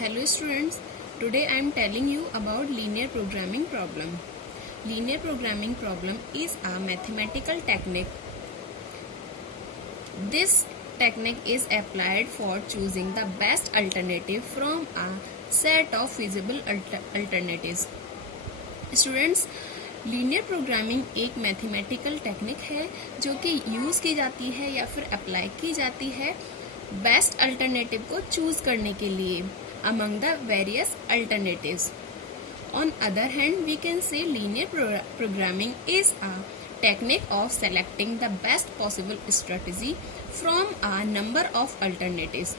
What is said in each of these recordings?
Hello students, today I am telling you about linear programming problem. Linear programming problem is a mathematical technique. This technique is applied for choosing the best alternative from a set of feasible alternatives. Students, linear programming एक mathematical technique है जो कि use की जाती है या फिर apply की जाती है बेस्ट अल्टरनेटिव को चूज करने के लिए among the various alternatives. On other hand, we can say linear programming is a technique of selecting the best possible strategy from a number of alternatives.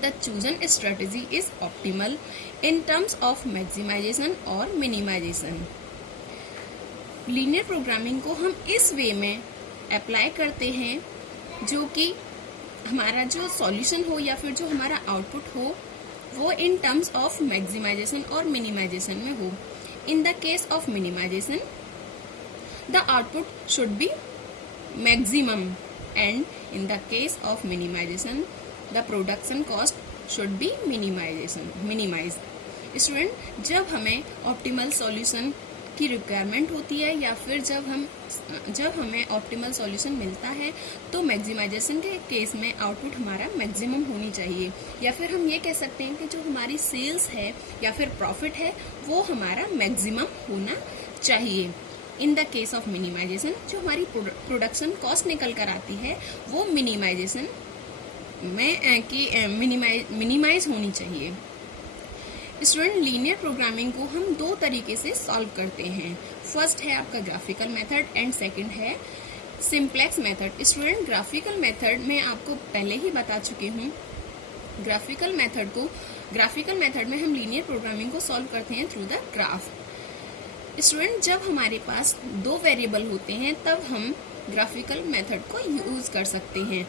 The chosen strategy is optimal in terms of maximization or minimization. Linear programming को हम इस वे में apply करते हैं जो कि हमारा जो सॉल्यूशन हो या फिर जो हमारा आउटपुट हो वो इन टर्म्स ऑफ मैक्सिमाइजेशन और मिनिमाइजेशन में हो. In the case of minimization the output should be maximum and in the case of minimization the production cost should be minimize. Student, जब हमें ऑप्टिमल सॉल्यूशन की requirement होती है या फिर जब हमें ऑप्टिमल सॉल्यूशन मिलता है तो मैक्सिमाइजेशन के केस में आउटपुट हमारा मैक्सिमम होनी चाहिए, या फिर हम ये कह सकते हैं कि जो हमारी सेल्स है या फिर प्रॉफिट है वो हमारा मैक्सिमम होना चाहिए. In the case of minimization जो हमारी प्रोडक्शन कॉस्ट निकल कर आती है वो मिनिमाइजेशन में मिनिमाइज होनी चाहिए. स्टूडेंट, लीनियर प्रोग्रामिंग को हम दो तरीके से सॉल्व करते हैं. फर्स्ट है आपका ग्राफिकल मेथड एंड सेकंड है simplex method. Student, graphical method मैं आपको पहले ही बता चुकी हूँ. ग्राफिकल मेथड में हम लीनियर प्रोग्रामिंग को सॉल्व करते हैं थ्रू द ग्राफ. स्टूडेंट, जब हमारे पास दो वेरिएबल होते हैं तब हम ग्राफिकल मेथड को यूज कर सकते हैं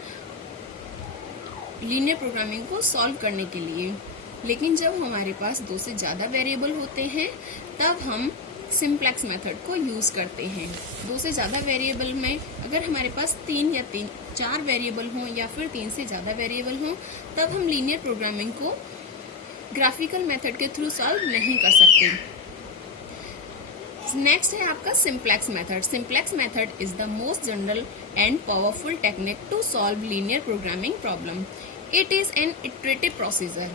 लीनियर प्रोग्रामिंग को सॉल्व करने के लिए. लेकिन जब हमारे पास दो से ज्यादा वेरिएबल होते हैं तब हम सिंप्लेक्स मेथड को यूज करते हैं. दो से ज्यादा वेरिएबल में अगर हमारे पास चार वेरिएबल हों या फिर तीन से ज्यादा वेरिएबल हों तब हम लीनियर प्रोग्रामिंग को ग्राफिकल मेथड के थ्रू सॉल्व नहीं कर सकते. नेक्स्ट है आपका simplex method. Simplex method is the most general and powerful technique to solve linear programming problem. It is an iterative procedure.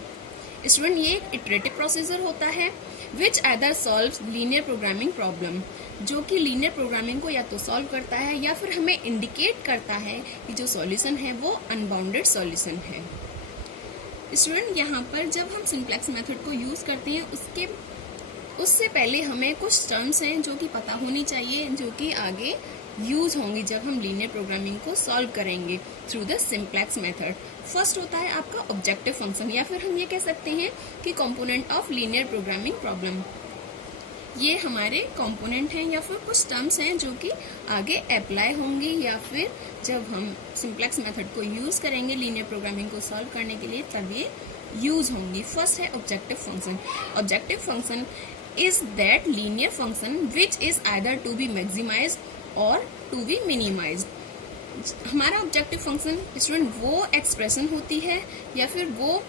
Student, ये एक इटरेटिव प्रोसीजर होता है which either solves linear programming problem, जो कि linear programming को या तो solve करता है या फिर हमें इंडिकेट करता है कि जो सॉल्यूशन है वो अनबाउंडेड सॉल्यूशन है. स्टूडेंट, यहाँ पर जब हम सिंप्लेक्स मेथड को यूज करते हैं उससे पहले हमें कुछ टर्म्स हैं जो कि पता होनी चाहिए जो कि आगे यूज होंगी जब हम लीनियर प्रोग्रामिंग को सॉल्व करेंगे through the simplex method. First होता है आपका ऑब्जेक्टिव फंक्शन, या फिर हम ये कह सकते हैं कि component of linear programming problem. ये हमारे कंपोनेंट हैं या फिर कुछ टर्म्स हैं जो कि आगे अप्लाई होंगी या फिर जब हम सिंप्लेक्स मेथड को यूज करेंगे लीनियर प्रोग्रामिंग को सॉल्व करने के लिए तब ये यूज होंगी. फर्स्ट है objective function. Objective function is that linear function which is either to be maximized or to be minimized. हमारा ऑब्जेक्टिव फंक्शन स्टूडेंट वो एक्सप्रेशन होती है या फिर वो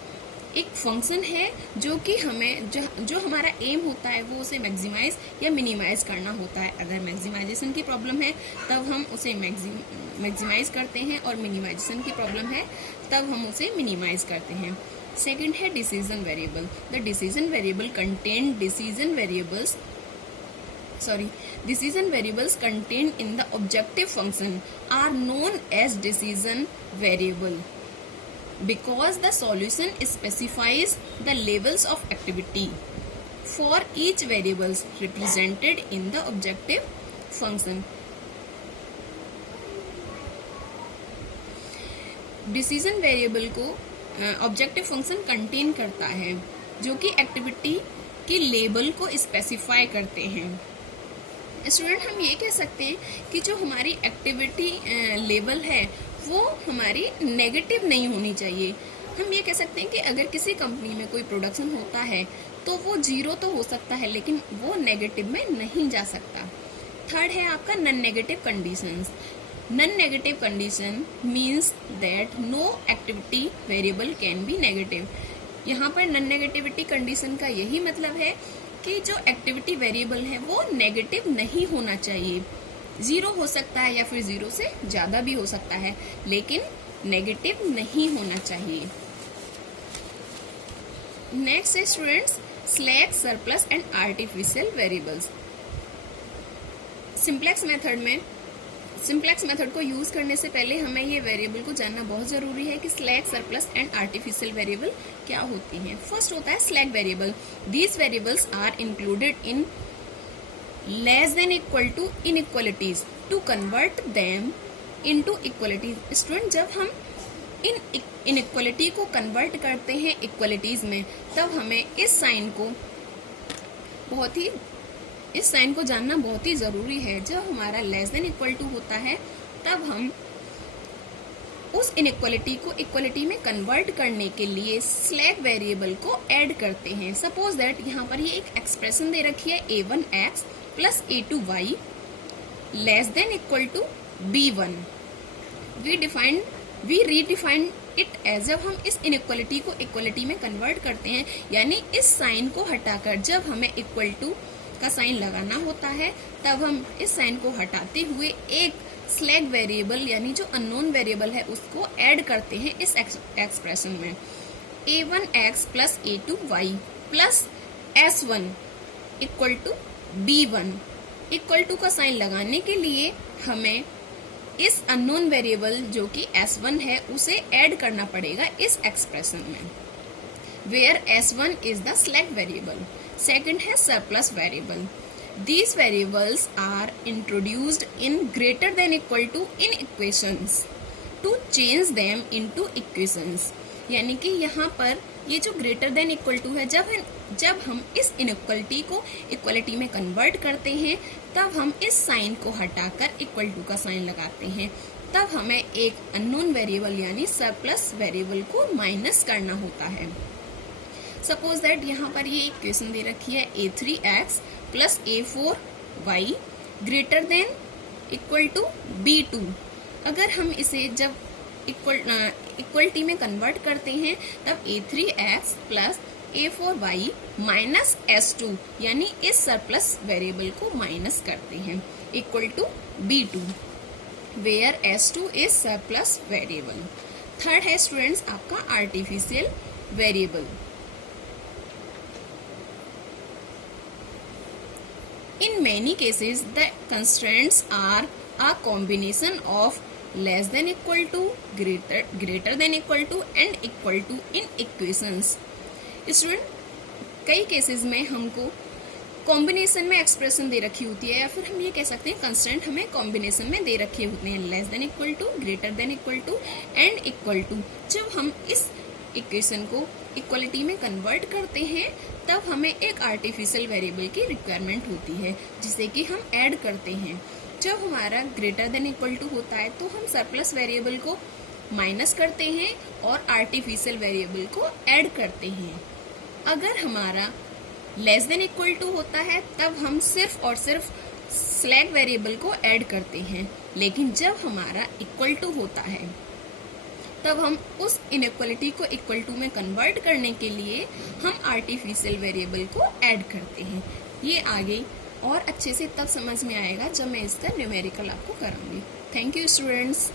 एक फंक्शन है जो कि हमें जो हमारा एम होता है वो उसे मैक्सिमाइज या मिनिमाइज करना होता है. अगर मैक्सिमाइजेशन की प्रॉब्लम है तब हम उसे मैक्सिमाइज करते हैं और मिनिमाइजेशन की प्रॉब्लम है तब हम उसे मिनिमाइज करते हैं. Second है decision variable. The decision variable variables contained in the objective function are known as decision variable because the solution specifies the levels of activity for each variables represented in the objective function. Decision variable को objective function contain करता है जो कि activity की label को specify करते हैं. Student, हम ये कह सकते हैं कि जो हमारी एक्टिविटी लेबल है वो हमारी नेगेटिव नहीं होनी चाहिए. हम ये कह सकते हैं कि अगर किसी कंपनी में कोई प्रोडक्शन होता है तो वो 0 तो हो सकता है लेकिन वो नेगेटिव में नहीं जा सकता. थर्ड है आपका non negative conditions. Non-negative condition means that no activity variable can be negative. यहाँ पर नॉन नेगेटिविटी कंडीशन का यही मतलब है कि जो एक्टिविटी वेरिएबल है वो नेगेटिव नहीं होना चाहिए। 0 हो सकता है या फिर 0 से ज्यादा भी हो सकता है, लेकिन नेगेटिव नहीं होना चाहिए। नेक्स्ट है students slack, surplus and artificial variables. Simplex method को यूज करने से पहले हमें ये वेरिएबल को जानना बहुत जरूरी है कि slack, surplus and artificial variable क्या होती हैं। फर्स्ट होता है slack variable. These variables are included in less than equal to inequalities to convert them into equalities. Student, जब हम इन इनइक्वालिटी को कन्वर्ट करते हैं इक्वालिटीज में, तब हमें इस साइन को जानना बहुत ही जरूरी है। जब हमारा लेस देन इक्वल टू होता है, तब हम उस इनइक्वालिटी को इक्वालिटी में कन्वर्ट करने के लिए स्लैक वेरिएबल को ऐड करते हैं। सपोज दैट यहाँ पर ये एक एक्सप्रेशन दे रखी है a1x plus a2y less than equal to b1। We redefine it as, जब हम इस इनइक्वालिटी को इक्वालिटी में कन्वर्ट करते हैं, यानी इस साइन को हटाकर जब हमें इक्वल टू का साइन लगाना होता है, तब हम इस साइन को हटाते हुए एक स्लैक वेरिएबल यानी जो अननोन वेरिएबल है उसको ऐड करते हैं इस एक्सप्रेशन में। a1x plus a2y plus s1 equal to b1। Equal to का साइन लगाने के लिए हमें इस अननोन वेरिएबल जो कि s1 है उसे ऐड करना पड़ेगा इस एक्सप्रेशन में, where s1 is the slack variable. Second है surplus variable. These variables are introduced in greater than equal to in equations to change them into equations। यानी कि यहाँ पर ये जो ग्रेटर देन इक्वल टू है, जब हम इस इनइक्वलिटी को इक्वलिटी में कन्वर्ट करते हैं, तब हम इस साइन को हटाकर इक्वल टू का साइन लगाते हैं। तब हमें एक अननोन वेरिएबल यानी सरप्लस वेरिएबल को माइनस करना होता है। सपोज दैट यहाँ पर ये इक्वेशन दे रखी है a3x plus a4y greater than equal to b2। अगर हम इसे जब इक्वलिटी में कन्वर्ट करते हैं, तब a3x plus a4y minus s2 यानी इस सरप्लस वेरिएबल को माइनस करते हैं equal to b2, where s2 is surplus variable. Third है स्टूडेंट्स आपका artificial variable. In many cases, the constraints are a combination of less than equal to, greater than equal to and equal to in equations। Student, कई cases में हमको combination में expression दे रखी होती है, या फिर हम ये कह सकते हैं कंस्ट्रेंट हमें कॉम्बिनेशन में दे रखे होते हैं, less than equal to, greater than equal to and equal to. जब हम इस इक्वेशन को इक्वलिटी में कन्वर्ट करते हैं, तब हमें एक आर्टिफिशियल वेरिएबल की रिक्वायरमेंट होती है जिसे कि हम ऐड करते हैं। जब हमारा ग्रेटर देन इक्वल टू होता है, तो हम सरप्लस वेरिएबल को माइनस करते हैं और आर्टिफिशियल वेरिएबल को ऐड करते हैं। अगर हमारा लेस देन इक्वल टू होता है, तब हम सिर्फ और सिर्फ स्लैक वेरिएबल को ऐड करते हैं। लेकिन जब हमारा इक्वल टू होता है, तब हम उस इनइक्वालिटी को इक्वल टू में कन्वर्ट करने के लिए हम आर्टिफिशियल वेरिएबल को ऐड करते हैं। ये आगे और अच्छे से तब समझ में आएगा जब मैं इसका न्यूमेरिकल आपको कराऊंगी। Thank you students.